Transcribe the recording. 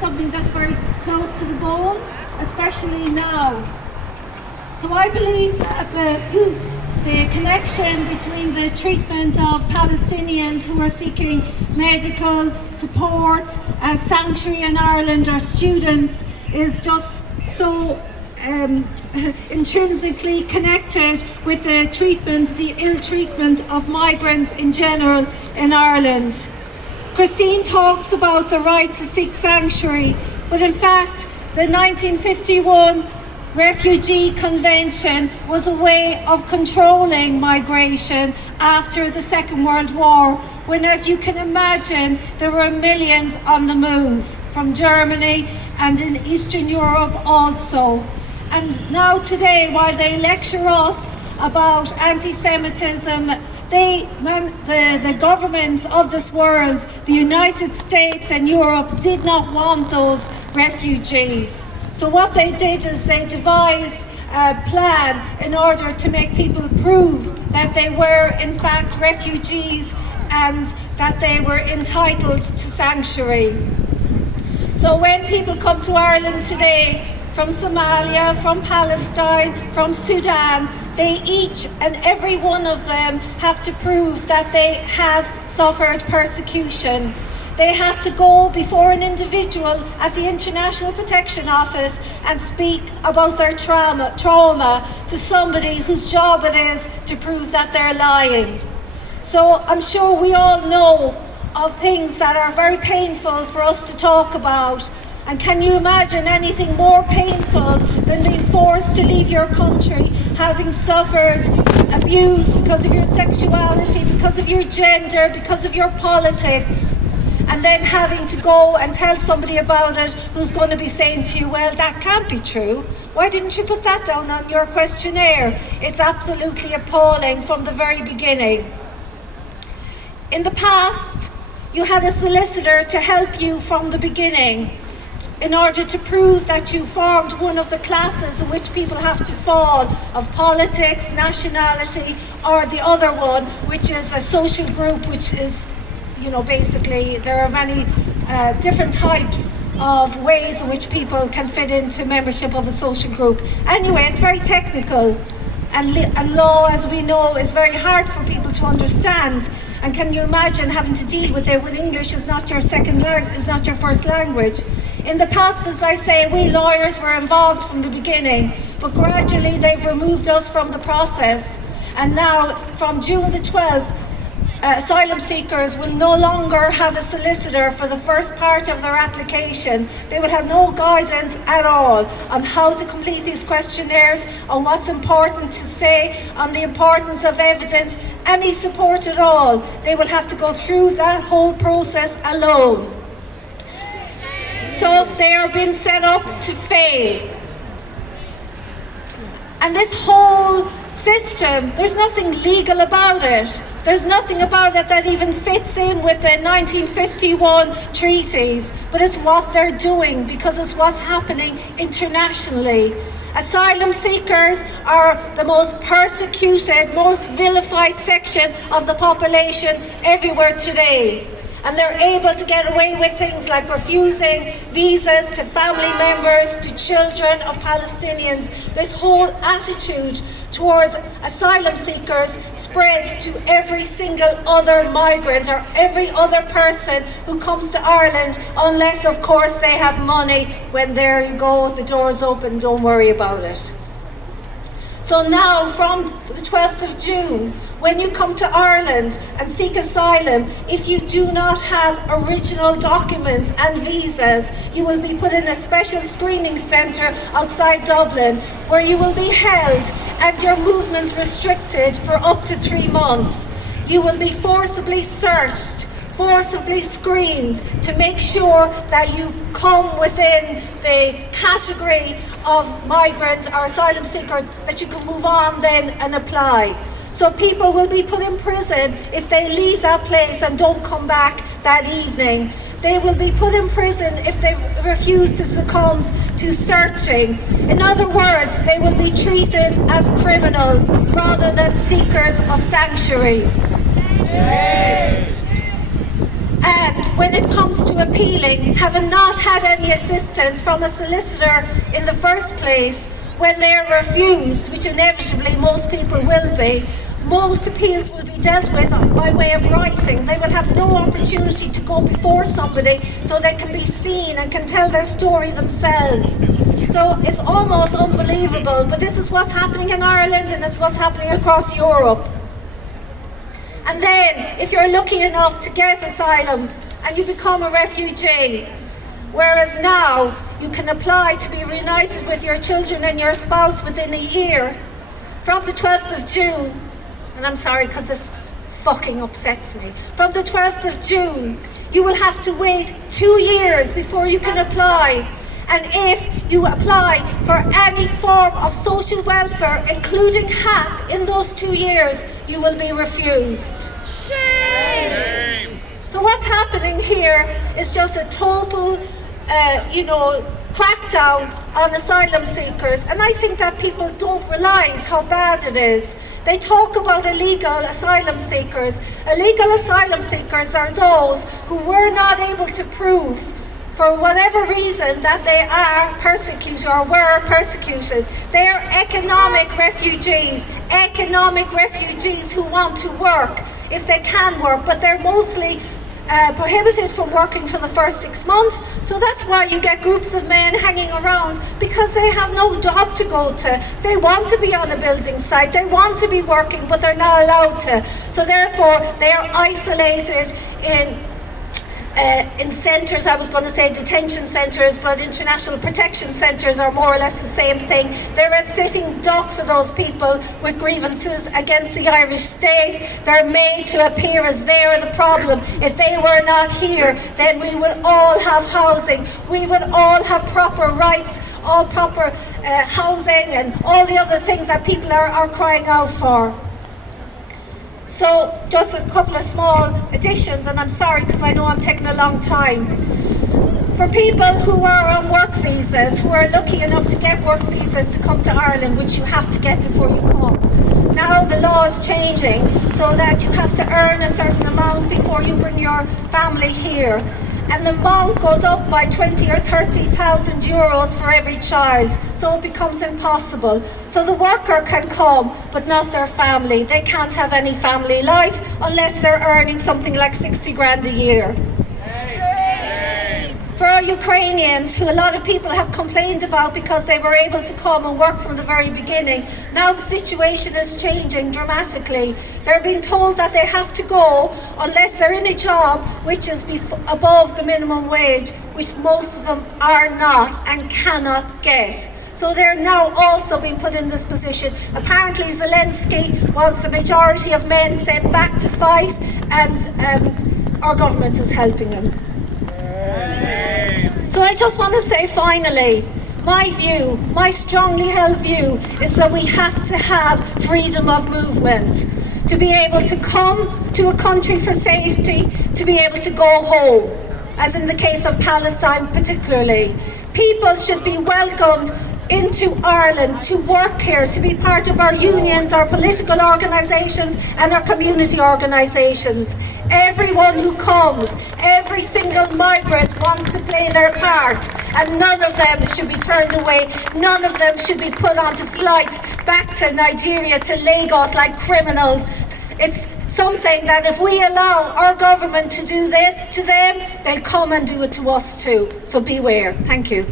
something that's very close to the bone, especially now. So I believe that the connection between the treatment of Palestinians who are seeking medical support, sanctuary in Ireland, or students, is just so intrinsically connected with the treatment, the ill treatment of migrants in general in Ireland. Christine talks about the right to seek sanctuary, but in fact the 1951 Refugee Convention was a way of controlling migration after the Second World War, when, as you can imagine, there were millions on the move from Germany and in Eastern Europe also. And now today, while they lecture us about anti-Semitism, the governments of this world, the United States and Europe, did not want those refugees. So what they did is they devised a plan in order to make people prove that they were in fact refugees and that they were entitled to sanctuary. So when people come to Ireland today from Somalia, from Palestine, from Sudan, they each and every one of them have to prove that they have suffered persecution. They have to go before an individual at the International Protection Office and speak about their trauma to somebody whose job it is to prove that they're lying. So I'm sure we all know of things that are very painful for us to talk about. And can you imagine anything more painful than being forced to leave your country, having suffered abuse because of your sexuality, because of your gender, because of your politics, and then having to go and tell somebody about it who's going to be saying to you, well, that can't be true. Why didn't you put that down on your questionnaire? It's absolutely appalling from the very beginning. In the past, you had a solicitor to help you from the beginning in order to prove that you formed one of the classes in which people have to fall, of politics, nationality, or the other one, which is a social group, which is, basically there are many different types of ways in which people can fit into membership of a social group. Anyway, it's very technical, and law, as we know, is very hard for people to understand. And can you imagine having to deal with it when English is not your is not your first language? In the past, as I say, we lawyers were involved from the beginning, but gradually they've removed us from the process. And now, from June the 12th, asylum seekers will no longer have a solicitor for the first part of their application. They will have no guidance at all on how to complete these questionnaires, on what's important to say, on the importance of evidence, any support at all. They will have to go through that whole process alone. So they are being set up to fail. And this whole system, there's nothing legal about it. There's nothing about it that even fits in with the 1951 treaties, but it's what they're doing because it's what's happening internationally. Asylum seekers are the most persecuted, most vilified section of the population everywhere today. And they're able to get away with things like refusing visas to family members, to children of Palestinians. This whole attitude towards asylum seekers spreads to every single other migrant or every other person who comes to Ireland, unless, of course, they have money. When there you go, the door's open, don't worry about it. So now, from the 12th of June, when you come to Ireland and seek asylum, if you do not have original documents and visas, you will be put in a special screening centre outside Dublin, where you will be held and your movements restricted for up to 3 months. You will be forcibly searched, forcibly screened to make sure that you come within the category of migrant or asylum seeker, that you can move on then and apply. So people will be put in prison if they leave that place and don't come back that evening. They will be put in prison if they refuse to succumb to searching. In other words, they will be treated as criminals rather than seekers of sanctuary. And when it comes to appealing, having not had any assistance from a solicitor in the first place, when they're refused, which inevitably most people will be, most appeals will be dealt with by way of writing. They will have no opportunity to go before somebody so they can be seen and can tell their story themselves. So it's almost unbelievable, but this is what's happening in Ireland and it's what's happening across Europe. And then, if you're lucky enough to get asylum and you become a refugee, whereas now you can apply to be reunited with your children and your spouse within a year, from the 12th of June, and I'm sorry because this fucking upsets me, from the 12th of June, you will have to wait 2 years before you can apply. And if you apply for any form of social welfare, including HAP, in those 2 years, you will be refused. Shame! So what's happening here is just a total, crackdown on asylum seekers. And I think that people don't realise how bad it is. They talk about illegal asylum seekers. Illegal asylum seekers are those who were not able to prove, for whatever reason, that they are persecuted or were persecuted. They are economic refugees who want to work if they can work, but they're mostly prohibited from working for the first 6 months. So that's why you get groups of men hanging around, because they have no job to go to. They want to be on a building site, they want to be working, but they're not allowed to. So therefore, they are isolated in centres, I was going to say detention centres, but international protection centres are more or less the same thing. They're a sitting duck for those people with grievances against the Irish state. They're made to appear as they're the problem. If they were not here, then we would all have housing, we would all have proper rights, all proper housing and all the other things that people are crying out for. So just a couple of small additions, and I'm sorry because I know I'm taking a long time. For people who are on work visas, who are lucky enough to get work visas to come to Ireland, which you have to get before you come, now the law is changing so that you have to earn a certain amount before you bring your family here. And the amount goes up by 20 or 30,000 euros for every child, so it becomes impossible. So the worker can come, but not their family. They can't have any family life unless they're earning something like 60 grand a year. For our Ukrainians, who a lot of people have complained about because they were able to come and work from the very beginning, now the situation is changing dramatically. They're being told that they have to go unless they're in a job which is above the minimum wage, which most of them are not and cannot get. So they're now also being put in this position. Apparently Zelensky wants the majority of men sent back to fight, and our government is helping them. So I just want to say finally, my strongly held view is that we have to have freedom of movement. To be able to come to a country for safety, to be able to go home, as in the case of Palestine particularly. People should be welcomed into Ireland to work here, to be part of our unions, our political organisations and our community organisations. Everyone who comes, every single migrant wants to play their part, and none of them should be turned away. None of them should be put onto flights back to Nigeria, to Lagos like criminals. It's something that if we allow our government to do this to them, they'll come and do it to us too. So beware. Thank you.